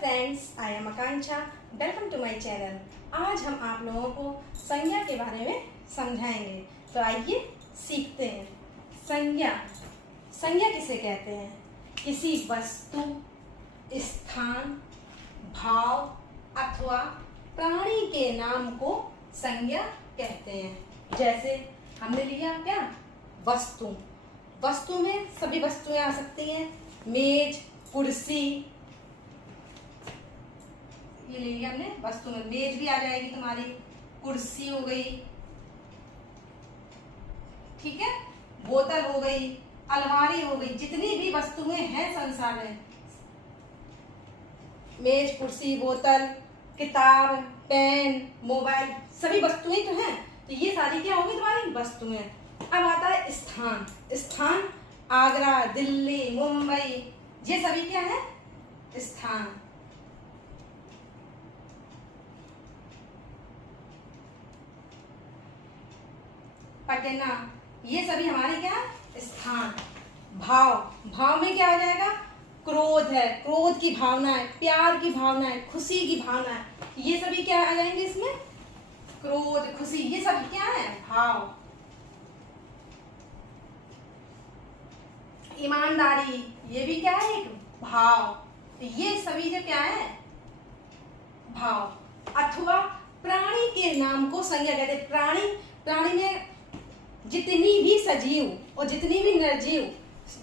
Friends, I am Akanksha. Welcome to my channel. आज हम आप लोगों को संज्ञा के बारे में समझाएंगे। तो आइए सीखते हैं। संज्ञा संज्ञा किसे कहते हैं? किसी वस्तु, स्थान, भाव अथवा प्राणी के नाम को संज्ञा कहते हैं। जैसे हमने लिया क्या, वस्तु। वस्तु में सभी वस्तुएं आ सकती हैं। मेज, कुर्सी, ये ले लिया हमने वस्तु में। मेज भी आ जाएगी तुम्हारी, कुर्सी हो गई, ठीक है, बोतल हो गई, अलमारी हो गई। जितनी भी वस्तुएं हैं संसार में, मेज, कुर्सी, बोतल, किताब, पेन, मोबाइल, सभी वस्तुएं तो हैं। तो ये सारी क्या होंगी तुम्हारी वस्तुएं। अब आता है स्थान। स्थान आगरा, दिल्ली, मुंबई, ये सभी क्या है स्थान। पटना, ये सभी हमारे क्या है स्थान। भाव, भाव में क्या आ जाएगा? क्रोध है, क्रोध की भावना है, प्यार की भावना है, खुशी की भावना है, ये सभी क्या आ जाएंगे इसमें? क्रोध, खुशी, ये सब क्या है भाव। ईमानदारी, ये भी क्या है एक भाव। तो ये सभी जो क्या है भाव। अथवा प्राणी के नाम को संज्ञा कहते हैं। प्राणी में जितनी भी सजीव और जितनी भी निर्जीव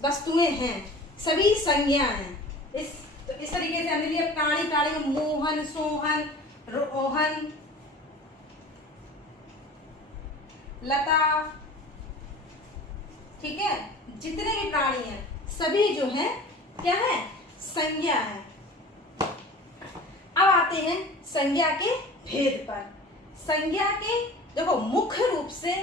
वस्तुएं हैं सभी संज्ञा हैं। तो इस तरीके से हमने लिया प्राणी में मोहन, सोहन, रोहन, लता, ठीक है, जितने भी प्राणी हैं सभी जो हैं क्या है संज्ञा है। अब आते हैं संज्ञा के भेद पर। संज्ञा के देखो, मुख्य रूप से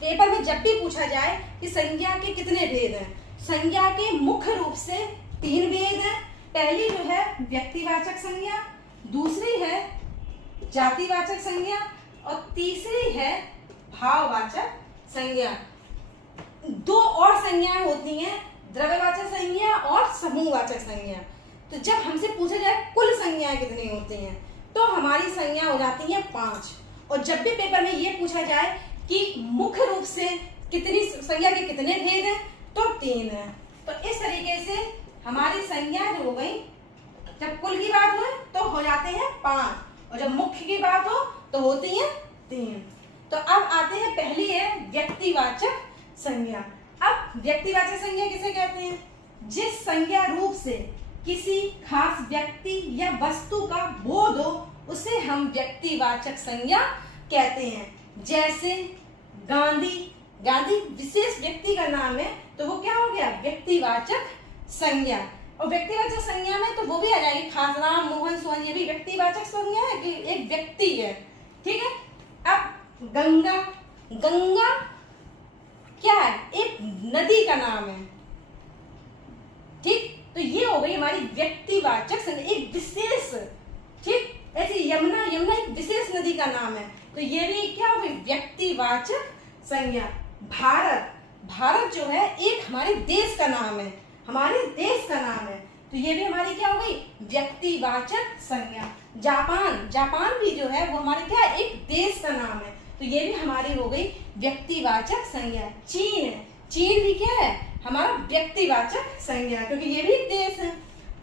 पेपर में जब भी पूछा जाए कि संज्ञा के कितने भेद हैं, संज्ञा के मुख्य रूप से 3 भेद हैं। पहली जो है व्यक्तिवाचक संज्ञा, दूसरी है जातिवाचक संज्ञा और तीसरी है भाववाचक संज्ञा। 2 और संज्ञाएं होती हैं, द्रव्यवाचक संज्ञा और समूहवाचक संज्ञा। तो जब हमसे पूछा जाए कुल संज्ञाएं कितनी होती हैं, तो हमारी संज्ञा हो जाती है 5। और जब भी पेपर में ये पूछा जाए कि मुख्य रूप से कितनी संज्ञा के कितने भेद हैं, तो 3 है। तो इस तरीके से हमारी संज्ञा जो हो गई, जब कुल की बात हो तो हो जाते हैं 5 और जब मुख्य की बात हो तो होती है 3। तो अब आते हैं, पहली है व्यक्तिवाचक संज्ञा। अब व्यक्तिवाचक संज्ञा किसे कहते हैं? जिस संज्ञा रूप से किसी खास व्यक्ति या वस्तु का बोध हो उसे हम व्यक्तिवाचक संज्ञा कहते हैं। जैसे गांधी विशेष व्यक्ति का नाम है, तो वो क्या हो गया व्यक्तिवाचक संज्ञा। और व्यक्तिवाचक संज्ञा में तो वो भी आ जाएगी, खास राम, मोहन, सोहन, ये भी व्यक्तिवाचक संज्ञा है कि एक व्यक्ति है, ठीक है। अब गंगा क्या है? एक नदी का नाम है, ठीक। तो ये हो गई हमारी व्यक्तिवाचक संज्ञा, एक विशेष, ठीक। ऐसे यमुना एक विशेष नदी का नाम है, तो ये भी क्या हो गई व्यक्तिवाचक संज्ञा। भारत जो है एक हमारे देश का नाम है, हमारे देश का नाम है, तो ये भी हमारी क्या हो गई व्यक्तिवाचक संज्ञा। जापान भी जो है वो हमारे क्या है एक देश का नाम है, तो ये भी हमारी हो गई व्यक्तिवाचक संज्ञा। चीन भी क्या है हमारा व्यक्तिवाचक संज्ञा, क्योंकि ये भी एक देश है।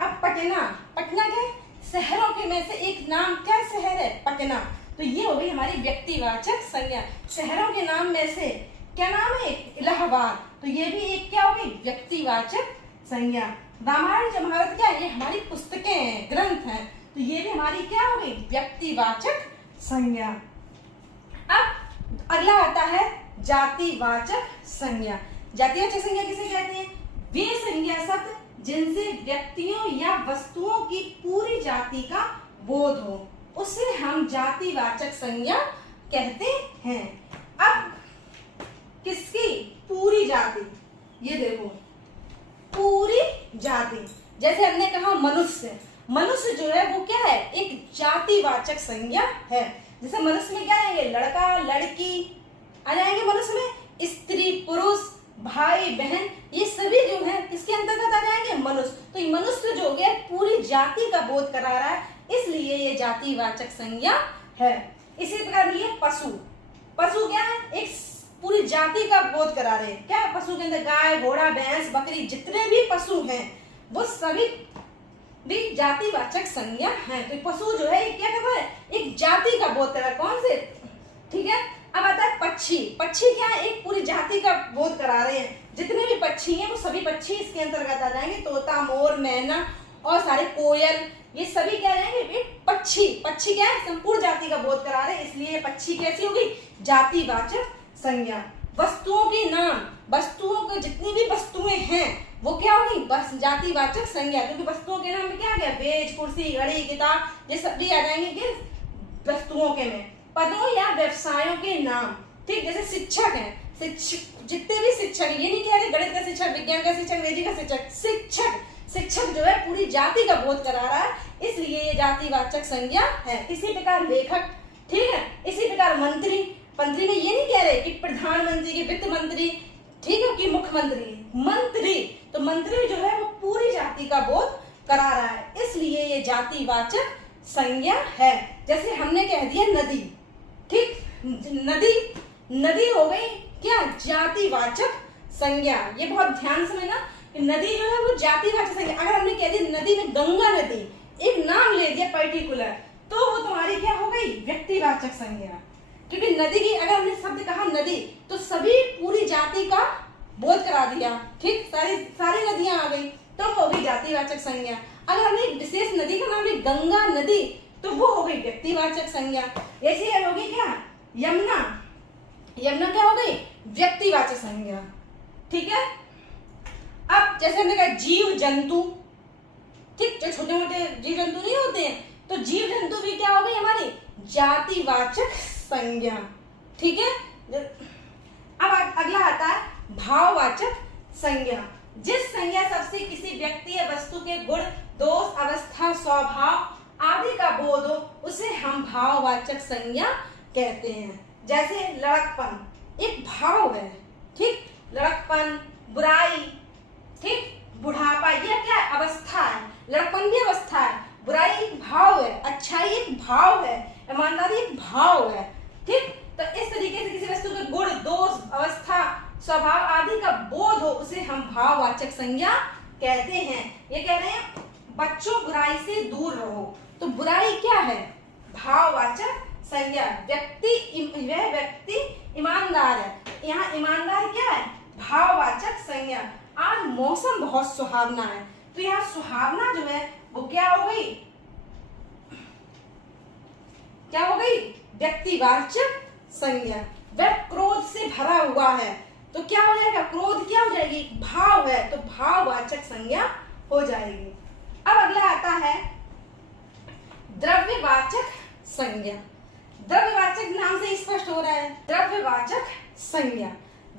अब पटना के शहरों के में से एक नाम, क्या शहर है? पटना। तो ये हो गई हमारी व्यक्तिवाचक संज्ञा। शहरों के नाम में से क्या नाम है? इलाहाबाद। तो ये भी एक क्या हो गई व्यक्तिवाचक संज्ञा। रामायण महाभारत क्या है? ये हमारी पुस्तकें हैं, ग्रंथ हैं, तो ये भी हमारी क्या हो गई व्यक्तिवाचक संज्ञा। अब अगला आता है जातिवाचक संज्ञा। जातिवाचक संज्ञा किसे कहते हैं? वे संज्ञा शब्द जिनसे व्यक्तियों या वस्तुओं की पूरी जाति का बोध हो उसे हम जातिवाचक संज्ञा कहते हैं। अब किसकी पूरी जाति? ये देखो पूरी जाति, जैसे हमने कहा मनुष्य जो है वो क्या है एक जातिवाचक संज्ञा है। जैसे मनुष्य में क्या है, लड़का लड़की आ जाएंगे, मनुष्य में स्त्री पुरुष, भाई बहन, ये सभी जो है किसके अंतर्गत आ जाएंगे? मनुष्य। तो ये मनुष्य जो हो गया पूरी जाति का बोध करा रहा है, इसलिए ये जातिवाचक संज्ञा है। इसी प्रकार ये पशु, पशु क्या है? एक पूरी जाति का बोध करा रहे हैं। क्या है पशु के अंदर? गाय, घोड़ा, भैंस, बकरी, जितने भी पशु हैं वो सभी भी जातिवाचक संज्ञा है। तो पशु जो है क्या कर रहा है? एक जाति का बोध कर रहा है। कौन से? ठीक है। अब आता है पक्षी। पक्षी क्या है? एक पूरी जाति का बोध करा रहे हैं। जितने भी पक्षी हैं वो सभी पक्षी इसके अंतर्गत आ जाएंगे। तोता, मोर, मैना और सारे कोयल, ये सभी क्या रहेंगे? पक्षी। पक्षी क्या है? संपूर्ण जाति का बोध करा रहे हैं, इसलिए पक्षी कैसी होगी? जातिवाचक संज्ञा। वस्तुओं के नाम, वस्तुओं के जितनी भी वस्तुएं हैं वो क्या होगी? बस जातिवाचक संज्ञा, क्योंकि वस्तुओं के नाम में क्या आ गया? मेज, कुर्सी, घड़ी, किताब, ये सब भी आ जाएंगे किस वस्तुओं के में। पदों या व्यवसायों के नाम, ठीक, जैसे शिक्षक है, शिक्षक, जितने भी शिक्षक, ये नहीं कह रहे गणित का शिक्षक, विज्ञान का शिक्षक, अंग्रेजी का शिक्षक, शिक्षक, शिक्षक जो है पूरी जाति का बोध करा रहा है, इसलिए ये जातिवाचक संज्ञा है। इसी प्रकार लेखक, ठीक है। इसी प्रकार मंत्री, मंत्री में ये नहीं कह रहे कि प्रधानमंत्री, की वित्त मंत्री, ठीक है, कि मुख्यमंत्री, मंत्री, तो मंत्री जो है वो पूरी जाति का बोध करा रहा है, इसलिए ये जातिवाचक संज्ञा है। जैसे हमने कह दिया नदी, ठीक, नदी, नदी हो गई क्या? जातिवाचक संज्ञा। ये बहुत ध्यान से लेना कि नदी जो है वो जातिवाचक संज्ञा। अगर हमने कह दिया नदी में गंगा नदी, एक नाम ले दिया पर्टिकुलर, तो वो तुम्हारी क्या हो गई? व्यक्तिवाचक संज्ञा। क्योंकि नदी की अगर हमने शब्द कहा नदी, तो सभी पूरी जाति का बोध करा दिया, ठीक, सारी नदियां आ गई, तो हो गई जातिवाचक संज्ञा। अगर हमने विशेष नदी का नाम लिया गंगा नदी, तो वो हो गई व्यक्तिवाचक संज्ञा। ऐसी होगी क्या? यमुना, यमुना क्या हो गई? व्यक्तिवाचक संज्ञा, ठीक है। अब जैसे हमने कहा जीव जंतु, ठीक, जो छोटे मोटे जीव जंतु नहीं होते हैं, तो जीव जंतु भी क्या हो गई? हमारी जातिवाचक संज्ञा, ठीक है। अब अगला आता है भाववाचक संज्ञा। जिस संज्ञा सबसे किसी व्यक्ति या वस्तु के गुण, दोष, अवस्था, स्वभाव आदि का बोध हो, उसे हम भाववाचक संज्ञा कहते हैं। जैसे लड़कपन एक भाव है, ठीक, लड़कपन, बुराई, ठीक, बुढ़ापा, ये क्या है? अवस्था है। लड़कपन भी अवस्था है, बुराई एक भाव है, अच्छाई एक भाव है, ईमानदारी एक भाव है, ठीक। तो इस तरीके से किसी वस्तु के गुण, दोष, अवस्था, स्वभाव आदि का बोध हो, उसे हम भाववाचक संज्ञा कहते हैं। ये कह रहे हैं बच्चों बुराई से दूर रहो, तो बुराई क्या है? भाववाचक संज्ञा। वह व्यक्ति ईमानदार है, यहाँ ईमानदार क्या है? भाववाचक संज्ञा। आज मौसम बहुत सुहावना है, तो यहाँ सुहावना जो है वो क्या हो गई? क्या हो गई? व्यक्तिवाचक संज्ञा। वह क्रोध से भरा हुआ है, तो क्या हो जाएगा? क्रोध क्या हो जाएगी? भाव है, तो भाववाचक संज्ञा हो जाएगी। अब अगला आता है द्रव्यवाचक संज्ञा। द्रव्यवाचक नाम से स्पष्ट हो रहा है, द्रव्यवाचक संज्ञा।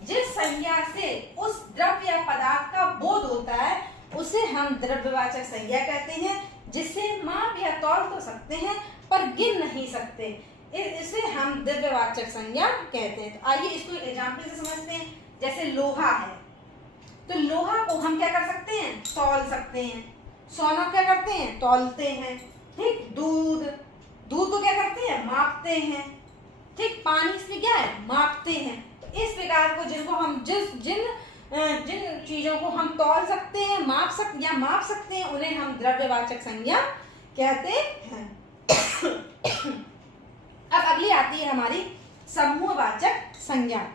जिस संज्ञा से उस द्रव्य या पदार्थ का बोध होता है, उसे हम द्रव्यवाचक संज्ञा कहते हैं। जिसे माप या तौल तो सकते हैं पर गिन नहीं सकते, इसे हम द्रव्यवाचक संज्ञा कहते हैं। तो आइए इसको एग्जाम्पल से समझते हैं। जैसे लोहा है, तो लोहा को हम क्या कर सकते हैं? तौल सकते हैं। सोना क्या करते हैं? तौलते हैं, ठीक। दूध, दूध को क्या करते हैं? मापते हैं, ठीक। पानी इसमें क्या है? मापते हैं। तो इस प्रकार को जिनको हम जिन चीजों को हम तौल सकते हैं, माप सकते हैं, उन्हें हम द्रव्यवाचक संज्ञा कहते हैं। अब अगली आती है हमारी समूहवाचक संज्ञा।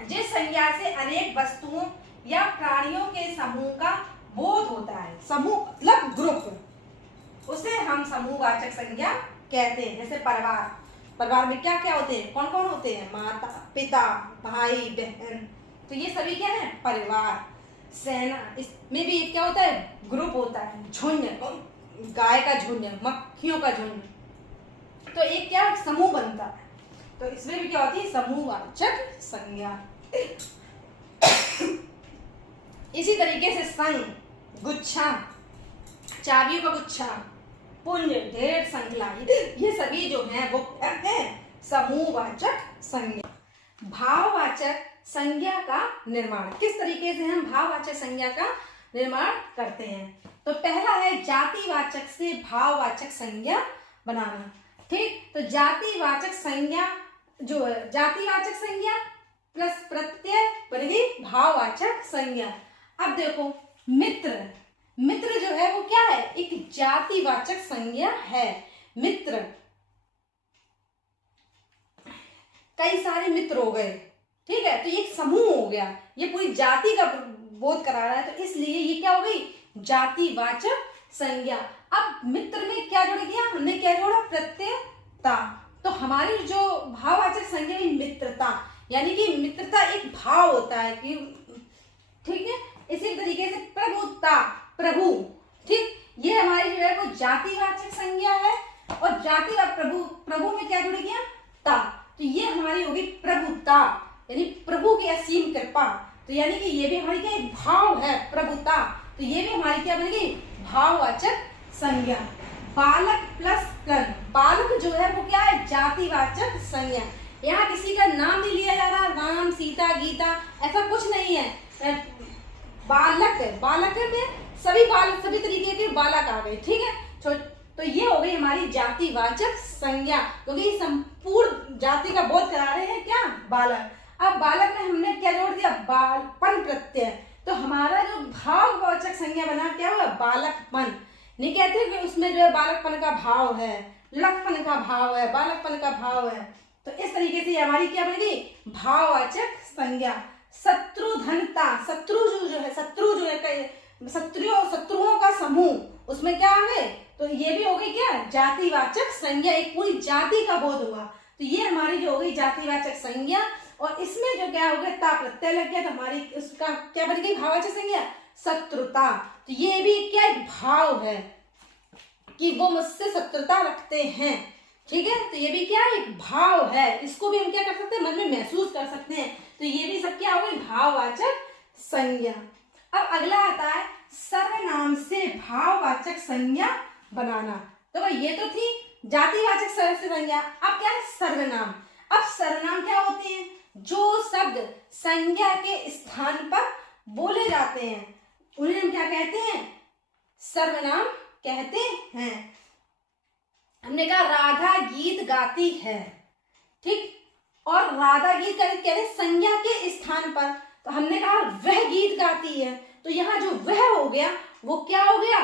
जिस संज्ञा से अनेक वस्तुओं या प्राणियों के समूह का बोध होता है, समूह मतलब ग्रुप, उसे हम समूहवाचक संज्ञा कहते हैं। जैसे परिवार, परिवार में क्या क्या होते हैं? कौन कौन होते हैं? माता, पिता, भाई, बहन, तो ये सभी क्या है? परिवार। सेना, इसमें भी क्या होता है? ग्रुप होता है। झुंड, गाय का झुंड, मक्खियों का झुंड, तो एक क्या समूह बनता है। तो इसमें भी क्या होती है? समूहवाचक संज्ञा। इसी तरीके से संघ, गुच्छा, चाबियों का गुच्छा, पुंज, ढेर, श्रृंखला, ये सभी जो हैं वो कहते हैं समूहवाचक संज्ञा। भाववाचक संज्ञा का निर्माण। किस तरीके से हम भाववाचक संज्ञा का निर्माण करते हैं? तो पहला है जातिवाचक से भाववाचक संज्ञा बनाना। ठीक, तो जातिवाचक संज्ञा जो है, जातिवाचक संज्ञा प्लस प्रत्यय बनेगी भाववाचक संज्ञा। अब देखो मित्र, मित्र जो है वो क्या है? एक जातिवाचक संज्ञा है। मित्र, कई सारे मित्र हो गए, ठीक है, तो ये एक समूह हो गया, ये पूरी जाति का बोध करा रहा है, तो इसलिए ये क्या हो गई? जातिवाचक संज्ञा। अब मित्र में क्या जुड़ गया? हमने क्या जोड़ा? प्रत्ययता। तो हमारी जो भाववाचक संज्ञा है मित्रता, यानी कि मित्रता एक भाव होता है कि, ठीक है, इसी तरीके से प्रभुता, प्रभु, ठीक, ये हमारी जो है वो जातिवाचक संज्ञा है। और जाति और प्रभु, प्रभु में क्या जुड़ गया? ता, तो ये हमारी होगी प्रभुता, यानी प्रभु की असीम कृपा। तो यानी कि ये भी हमारी क्या एक भाव है, प्रभुता, तो ये भी हमारी क्या बनेगी? भाववाचक संज्ञा। बालक प्लस प्लन, बालक जो है वो क्या है? जातिवाचक संज्ञा। यहाँ किसी का नाम नहीं लिया जा रहा, राम, सीता, गीता, ऐसा कुछ नहीं है। बालक, बालक में सभी बालक, सभी तरीके के बालक आ गए, ठीक है। तो ये हो गई हमारी जातिवाचक संज्ञा, क्योंकि संपूर्ण जाति का बोध करा रहे हैं क्या? बालक। अब बालक में हमने क्या जोड़ दिया? बालपन प्रत्यय। तो हमारा जो भाववाचक संज्ञा बना क्या हुआ? बालकपन। नहीं कहते कि उसमें जो है बालकपन का भाव है, लड़कपन का भाव है, बालकपन का भाव है। तो इस तरीके से हमारी क्या बनेगी? भाववाचक संज्ञा। शत्रुधनता, शत्रु जो है, शत्रु जो है, शत्रुओं का समूह, उसमें क्या आ गए? तो ये भी हो गई क्या? जातिवाचक संज्ञा, एक पूरी जाति का बोध हुआ। तो ये हमारी जो हो गई जातिवाचक संज्ञा। और इसमें जो क्या हो गया? ता प्रत्यय लग गया, तो हमारी उसका क्या बन गई? भाववाचक संज्ञा, शत्रुता। तो ये भी क्या एक भाव है कि वो मुझसे शत्रुता रखते हैं, ठीक है। तो ये भी क्या है? एक भाव है, इसको भी हम क्या कर सकते हैं? मन में महसूस कर सकते हैं। तो ये भी सब क्या हो गई? भाववाचक संज्ञा। अब अगला आता है सर्वनाम से भाववाचक संज्ञा बनाना। तो भाई ये तो थी जातिवाचक संज्ञा। अब क्या है? सर्वनाम। अब सर्वनाम क्या होते हैं? जो शब्द संज्ञा के स्थान पर बोले जाते हैं उन्हें हम क्या कहते हैं? सर्वनाम कहते हैं। हमने कहा राधा गीत गाती है, ठीक, और राधा गीत कहते हैं संज्ञा के स्थान पर, तो हमने कहा वह गीत गाती है, तो यहाँ जो वह हो गया वो क्या हो गया?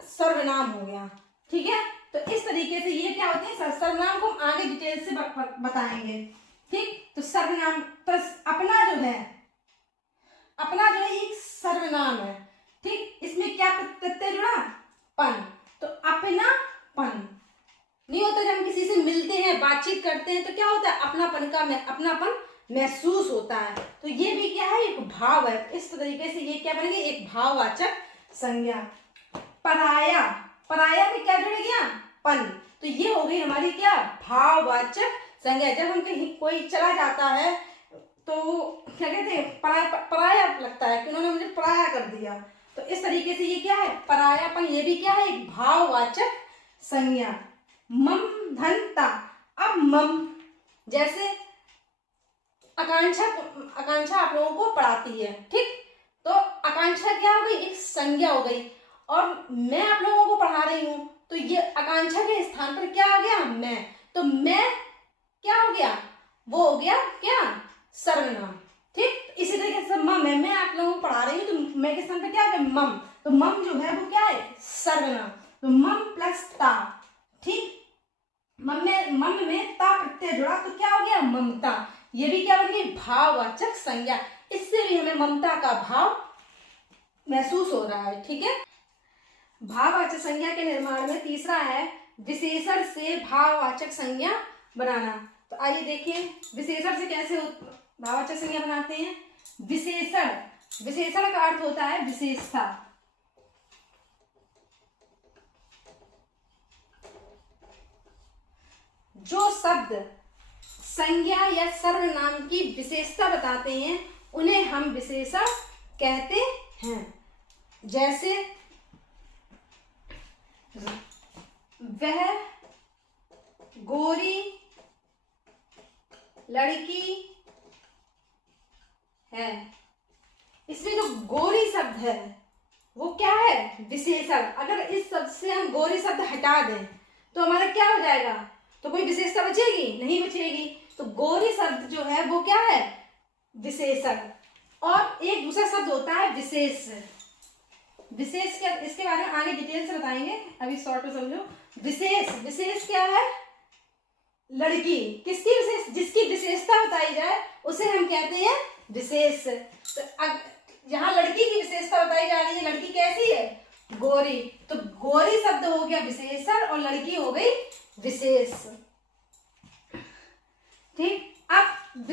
सर्वनाम हो गया, ठीक है। तो इस तरीके से ये क्या होते हैं? सर्वनाम को हम आगे डिटेल से बताएंगे, ठीक। तो सर्वनाम, तो अपना जो है, अपना जो है एक सर्वनाम है, ठीक। इसमें क्या प्रत्यय जुड़ा? पन। तो अपना पन नहीं होता, जब हम किसी से मिलते हैं, बातचीत करते हैं, तो क्या होता है? अपनापन महसूस होता है। तो ये भी क्या है? एक भाव है। इस तरीके से ये क्या बनेगी? एक भाववाचक संज्ञा। पराया, पराया में क्या जुड़ गया? पन। तो ये हो गई हमारी क्या? भाववाचक संज्ञा। जब हम कहीं कोई चला जाता है तो क्या कहते हैं? पराया लगता है कि उन्होंने मुझे पराया कर दिया। तो इस तरीके से ये क्या है? परायापन। ये भी क्या है? एक भाववाचक संज्ञा। मम धनता। अब मम, जैसे आकांक्षा आप लोगों को पढ़ाती है, ठीक, तो आकांक्षा क्या हो गई? एक संज्ञा हो गई। और मैं आप लोगों को पढ़ा रही हूं, तो ये आकांक्षा के स्थान पर क्या आ गया? मैं। तो मैं क्या हो गया? वो हो गया क्या? सर्वनाम, ठीक। इसी तरीके से मम है, मैं आप लोगों को पढ़ा रही हूँ, तो मैं के स्थान पर क्या आ गया? मम। तो मम जो है वो क्या है? सर्वनाम। तो मम प्लस ता, ठीक। मम में ता प्रत्यय जुड़ा, तो क्या हो गया? ममता। ये भी क्या बन गई? भाववाचक संज्ञा। इससे भी हमें ममता का भाव महसूस हो रहा है, ठीक है। भाववाचक संज्ञा के निर्माण में तीसरा है विशेषण से भाववाचक संज्ञा बनाना। तो आइए देखिए विशेषण से कैसे भाववाचक संज्ञा बनाते हैं। विशेषण, विशेषण का अर्थ होता है विशेषता। जो शब्द संज्ञा या सर्वनाम की विशेषता बताते हैं उन्हें हम विशेषण कहते हैं। जैसे वह गोरी लड़की है। इसमें जो गोरी शब्द है वो क्या है? विशेषण। अगर इस शब्द से हम गोरी शब्द हटा दें तो हमारा क्या हो जाएगा? तो कोई विशेषता बचेगी? नहीं बचेगी। तो गोरी शब्द जो है वो क्या है? विशेषण। और एक दूसरा शब्द होता है विशेष। विशेष क्या, इसके बारे में आगे डिटेल से बताएंगे, अभी शॉर्ट में समझो। विशेष, विशेष क्या है? लड़की। किसकी विशेष? जिसकी विशेषता बताई जाए उसे हम कहते हैं विशेष। तो यहाँ लड़की की विशेषता बताई जा रही है, लड़की कैसी है? गोरी। तो गोरी शब्द हो गया विशेषण और लड़की हो गई विशेष। ठीक। अब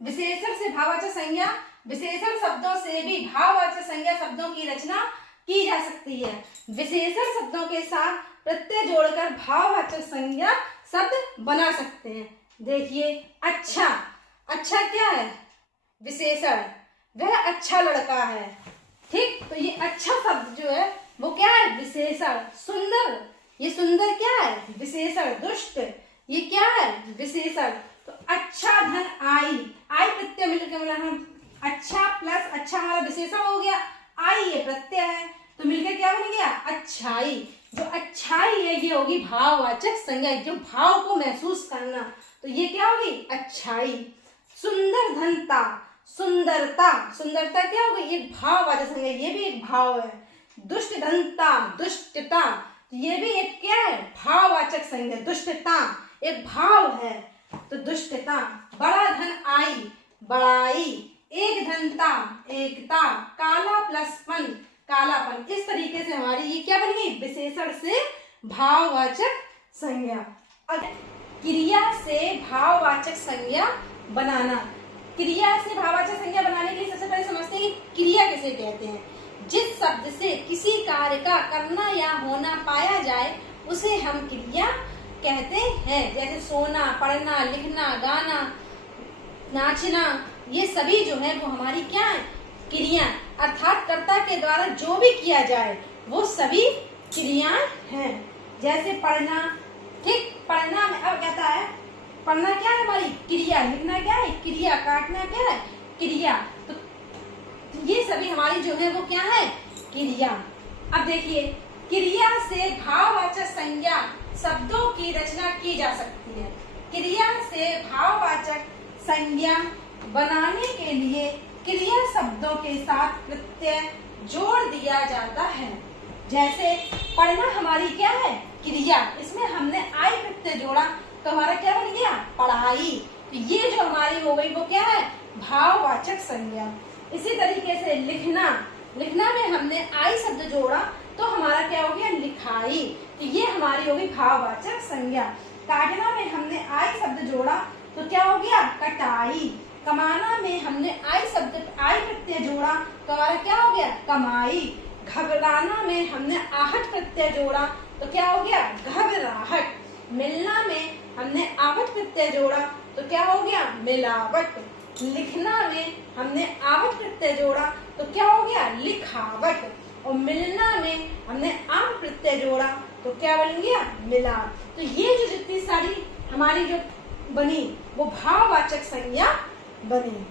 विशेषण से भाववाचक संज्ञा, विशेषण शब्दों से भी भाववाचक संज्ञा शब्दों की रचना की जा सकती है। विशेषण शब्दों के साथ प्रत्यय जोड़कर भाववाचक संज्ञा शब्द बना सकते हैं। देखिए, अच्छा, अच्छा क्या है? विशेषण। वह अच्छा लड़का है। ठीक। तो ये अच्छा शब्द जो है वो क्या है? विशेषण। सुंदर, ये सुंदर क्या है? विशेषण। दुष्ट, ये क्या है? विशेषण। तो अच्छा धन आई, आई प्रत्यय मिलकर मिला हम अच्छा प्लस अच्छा हमारा विशेषण हो गया, आई ये प्रत्यय है, तो मिलकर क्या बन गया? अच्छाई। जो अच्छाई है ये होगी भाववाचक संज्ञा, जो भाव को महसूस करना, तो ये क्या होगी? अच्छाई। सुंदर धनता, सुंदरता, सुंदरता क्या होगी? ये भाववाचक संज्ञा, ये भी एक भाव है। दुष्ट धनता, दुष्टता, ये भी एक क्या है? भाववाचक संज्ञा। दुष्टता एक भाव है, तो दुष्टता। बड़ा धन आई, बड़ाई। एक धनता, एकता। काला प्लस पन, कालापन। इस तरीके से हमारी ये क्या बन गई? विशेषण से भाववाचक संज्ञा। अब क्रिया से भाववाचक संज्ञा बनाना। क्रिया से भाववाचक संज्ञा बनाने के लिए सबसे पहले समझते हैं कि क्रिया किसे कहते हैं। जिस शब्द से किसी कार्य का करना या होना पाया जाए उसे हम क्रिया कहते हैं। जैसे सोना, पढ़ना, लिखना, गाना, नाचना, ये सभी जो है वो हमारी क्या है? क्रिया। अर्थात कर्ता के द्वारा जो भी किया जाए वो सभी क्रियाएं हैं। जैसे पढ़ना, ठीक, पढ़ना में अब कहता है पढ़ना क्या है? हमारी क्रिया। लिखना क्या है? क्रिया। काटना क्या है? क्रिया। तो ये सभी हमारी जो है वो क्या है? क्रिया। अब देखिए, क्रिया से भाववाचक संज्ञा शब्दों की रचना की जा सकती है। क्रिया से भाववाचक संज्ञा बनाने के लिए क्रिया शब्दों के साथ प्रत्यय जोड़ दिया जाता है। जैसे पढ़ना हमारी क्या है? क्रिया। इसमें हमने आई प्रत्यय जोड़ा तो हमारा क्या बन गया? पढ़ाई। तो ये जो हमारी हो गई वो क्या है? भाववाचक संज्ञा। इसी तरीके से लिखना, लिखना में हमने आई शब्द जोड़ा तो हमारा क्या हो गया? लिखाई। तो ये हमारी होगी भाववाचक संज्ञा। काटना में हमने आई शब्द जोड़ा तो क्या हो गया? कटाई। कमाना में हमने आई प्रत्यय जोड़ा तो हमारा क्या हो गया? कमाई। घबराना में हमने आहट प्रत्यय जोड़ा तो क्या हो गया? घबराहट। मिलना में हमने आवट प्रत्यय जोड़ा तो क्या हो गया? मिलावट। लिखना में हमने आवट प्रत्यय जोड़ा तो क्या हो गया? लिखावट। और मिलना में हमने आम प्रत्यय जोड़ा तो क्या बन गया? मिलाप। तो ये जो जितनी सारी हमारी जो बनी वो भाववाचक संज्ञा बनी।